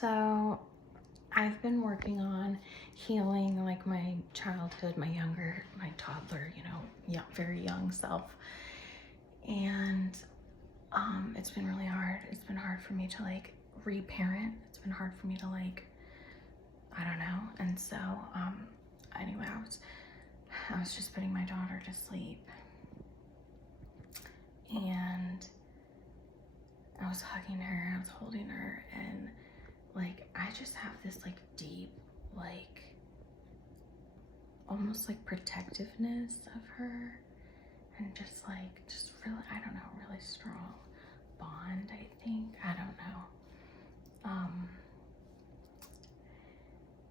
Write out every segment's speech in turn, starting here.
So I've been working on healing like my childhood, my toddler, very young self. And it's been really hard. It's been hard for me to like reparent. It's been hard for me to I don't know. And so anyway, I was just putting my daughter to sleep. And I was hugging her, I was holding her, and like I just have this like deep, like almost like protectiveness of her, and just really, I don't know, really strong bond, I think. I don't know.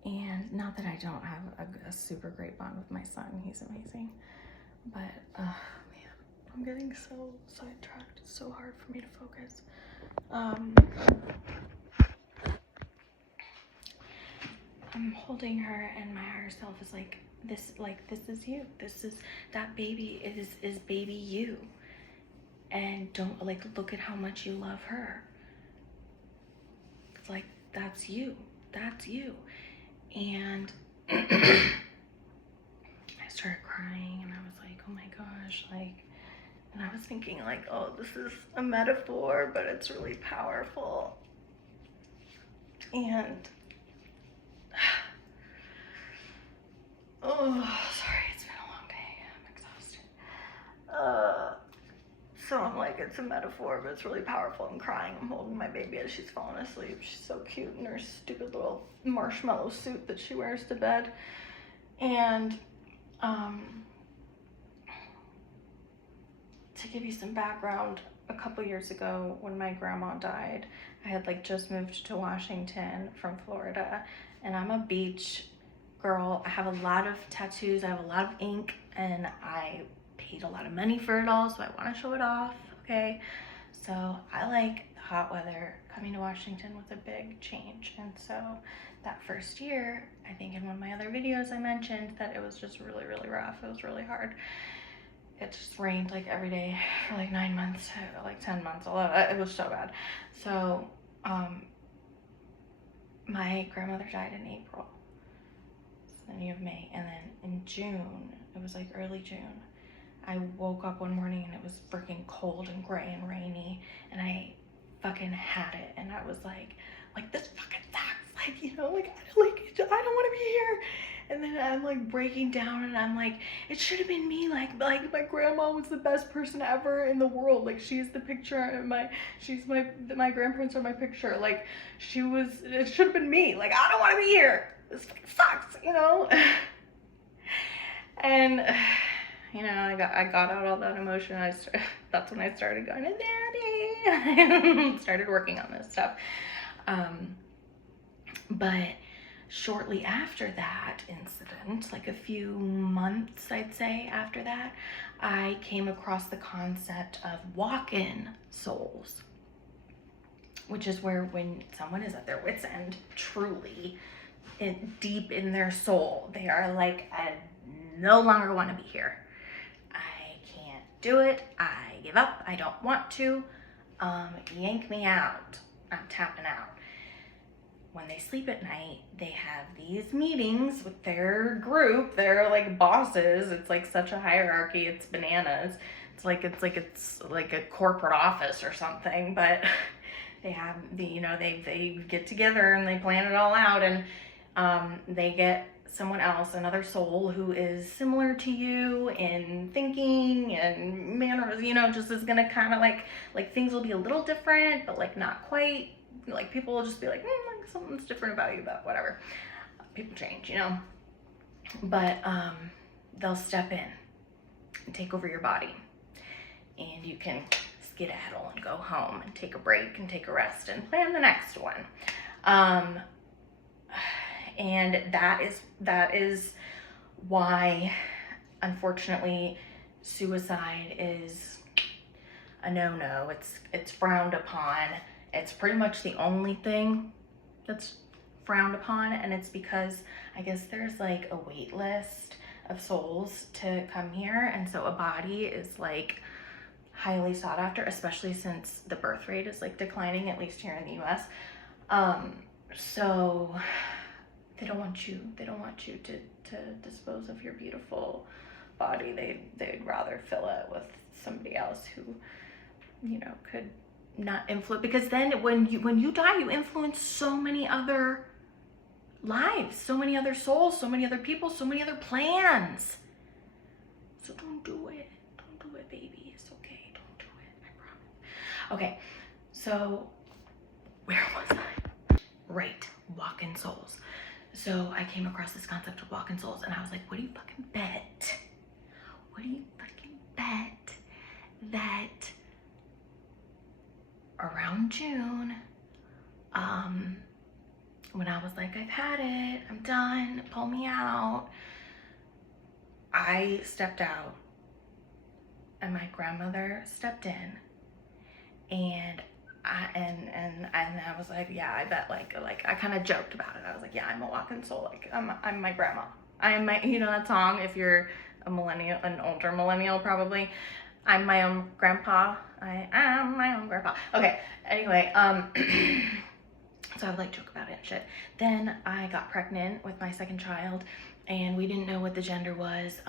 And not that I don't have a super great bond with my son, he's amazing, but man, I'm getting so sidetracked. It's so hard for me to focus. I'm holding her, and my higher self is like, this is you. This is, that baby is baby you. And don't look at how much you love her. It's like, that's you. That's you. And I started crying, and I was like, oh my gosh, and I was thinking oh, this is a metaphor, but it's really powerful. And oh, sorry, it's been a long day. I'm exhausted. So I'm like, it's a metaphor, but it's really powerful. I'm crying. I'm holding my baby as she's falling asleep. She's so cute in her stupid little marshmallow suit that she wears to bed. And to give you some background, a couple years ago when my grandma died, I had just moved to Washington from Florida, and I'm a beach girl. I have a lot of tattoos, I have a lot of ink, and I paid a lot of money for it all, so I want to show it off, okay? So I like the hot weather. Coming to Washington was a big change, and so that first year, I think in one of my other videos I mentioned that it was just really, really rough. It was really hard. It just rained every day for 9 months, 10 months. It was so bad. So my grandmother died in April. So then you have May, and then in June, it was early June, I woke up one morning and it was freaking cold and gray and rainy, and I fucking had it, and I was like this fucking sucks, I don't want to be here. And then I'm breaking down, and I'm like, it should have been me. My grandma was the best person ever in the world. She's the picture, and my grandparents are my picture. It should have been me. I don't want to be here. This fucking sucks, And I got out all that emotion. That's when I started going to therapy. Started working on this stuff. But shortly after that incident, a few months, I'd say, after that, I came across the concept of walk-in souls, which is where when someone is at their wit's end, truly deep in their soul, they are I no longer want to be here. I can't do it. I give up. I don't want to. Yank me out. I'm tapping out. When they sleep at night, they have these meetings with their group. They're bosses. It's such a hierarchy. It's bananas. It's like a corporate office or something. But they have they get together and they plan it all out, and they get someone else, another soul who is similar to you in thinking and manners. Just is gonna kind of things will be a little different, but not quite. People will just be something's different about you, but whatever. People change, But they'll step in and take over your body, and you can skedaddle and go home and take a break and take a rest and plan the next one. And that is why, unfortunately, suicide is a no-no. It's frowned upon. It's pretty much the only thing that's frowned upon, and it's because I guess there's a wait list of souls to come here, and so a body is highly sought after, especially since the birth rate is declining, at least here in the US. So they don't want you to dispose of your beautiful body. They'd rather fill it with somebody else who, could not influence, because then when you die, you influence so many other lives, so many other souls, so many other people, so many other plans. So don't do it. Don't do it, baby. It's okay. Don't do it. I promise. Okay, so where was I? Right, walk-in souls. So I came across this concept of walk-in souls, and I was like, what do you fucking bet? What do you fucking bet that around June, when I was like, I've had it, I'm done, pull me out, I stepped out and my grandmother stepped in, and I was like, yeah, I bet, like I kind of joked about it. I was like, yeah, I'm a walk-in soul, like I'm my grandma. I'm my, that song, if you're a millennial, an older millennial probably, I'm my own grandpa. I am my own grandpa. Okay, anyway, so I would like joke about it and shit. Then I got pregnant with my second child, and we didn't know what the gender was,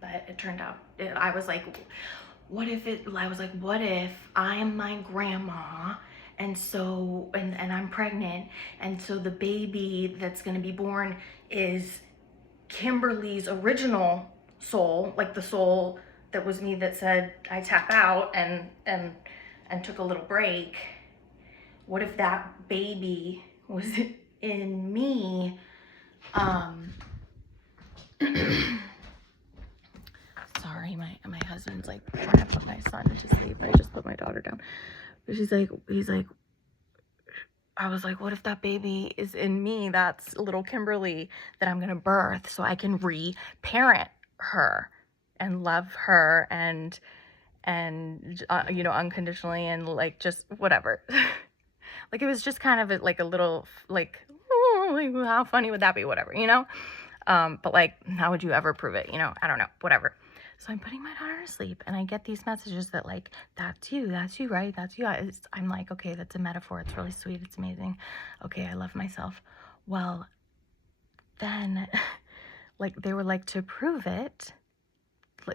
but it turned out, I was like, what if I am my grandma, and so, and I'm pregnant, and so the baby that's gonna be born is Kimberly's original soul, like the soul that was me that said I tap out and took a little break. What if that baby was in me? Sorry, my husband's like trying to put my son to sleep. I just put my daughter down. But he's like, I was like, what if that baby is in me? That's little Kimberly that I'm gonna birth, so I can reparent her and love her and unconditionally, and like just whatever. Like, it was just kind of like a little like, oh, how funny would that be? Whatever, but like, how would you ever prove it? I don't know, whatever. So I'm putting my daughter to sleep, and I get these messages that like, that's you, right? That's you. I'm like, okay, that's a metaphor. It's really sweet. It's amazing. Okay, I love myself. Well, then, like, they were like, to prove it,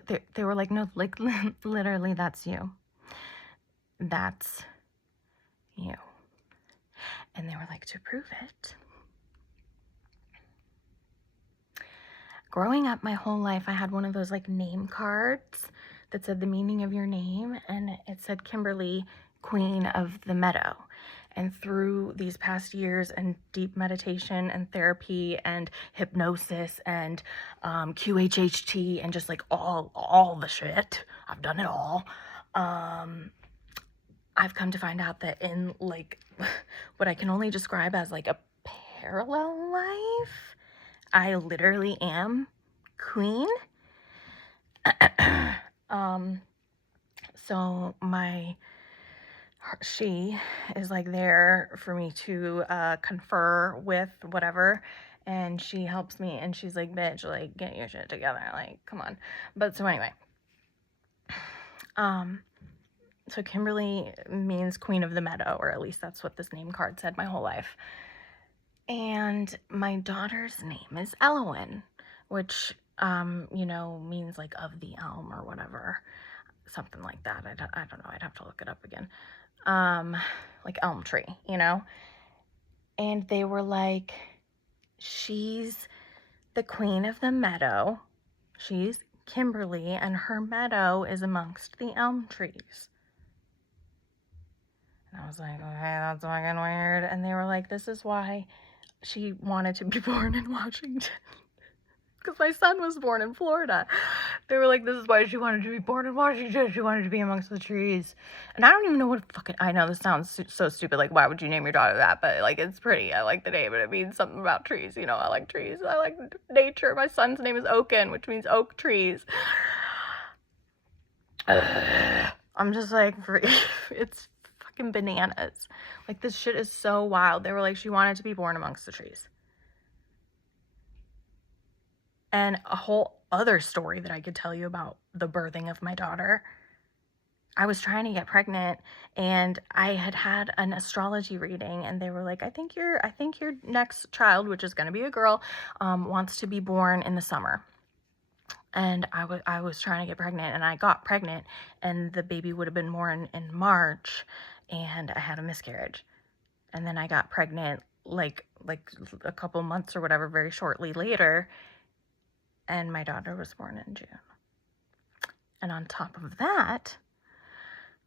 they were like, no, like, literally, that's you. That's you. And they were like, to prove it. Growing up my whole life, I had one of those like name cards that said the meaning of your name, and it said Kimberly, Queen of the Meadow. And through these past years and deep meditation and therapy and hypnosis and QHHT and just like all the shit, I've done it all. I've come to find out that in like what I can only describe as like a parallel life, I literally am queen. So she is like there for me to confer with, whatever, and she helps me, and she's like, bitch, like, get your shit together, like, come on. But so anyway, so Kimberly means Queen of the Meadow, or at least that's what this name card said my whole life. And my daughter's name is Elowen, which, means like of the elm or whatever, something like that. I don't know. I'd have to look it up again. Like elm tree, And they were like, she's the Queen of the Meadow. She's Kimberly, and her meadow is amongst the elm trees. And I was like, okay, that's fucking weird. And they were like, this is why she wanted to be born in Washington. Because my son was born in Florida. They were like, this is why she wanted to be born in Washington. She wanted to be amongst the trees. And I don't even know what fucking, I know this sounds so stupid. Like, why would you name your daughter that? But like, it's pretty. I like the name, and it means something about trees. I like trees. I like nature. My son's name is Oaken, which means oak trees. I'm just like, it's fucking bananas. Like, this shit is so wild. They were like, she wanted to be born amongst the trees. And a whole other story that I could tell you about the birthing of my daughter. I was trying to get pregnant, and I had had an astrology reading, and they were like, I think your next child, which is going to be a girl, wants to be born in the summer. And I was trying to get pregnant, and I got pregnant, and the baby would have been born in March, and I had a miscarriage. And then I got pregnant like a couple months or whatever, very shortly later, and my daughter was born in June. And on top of that,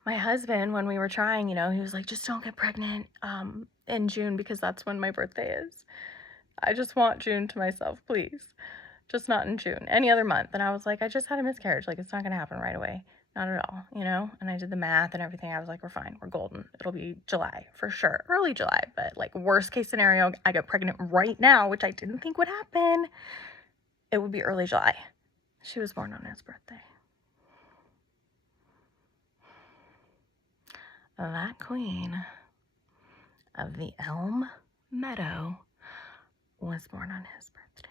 my husband, when we were trying, he was like, just don't get pregnant in June, because that's when my birthday is. I just want June to myself, please. Just not in June, any other month. And I was like, I just had a miscarriage. Like, it's not going to happen right away. Not at all, And I did the math and everything. I was like, we're fine. We're golden. It'll be July for sure. Early July. But like, worst case scenario, I get pregnant right now, which I didn't think would happen. It would be early July. She was born on his birthday. That queen of the Elm Meadow was born on his birthday.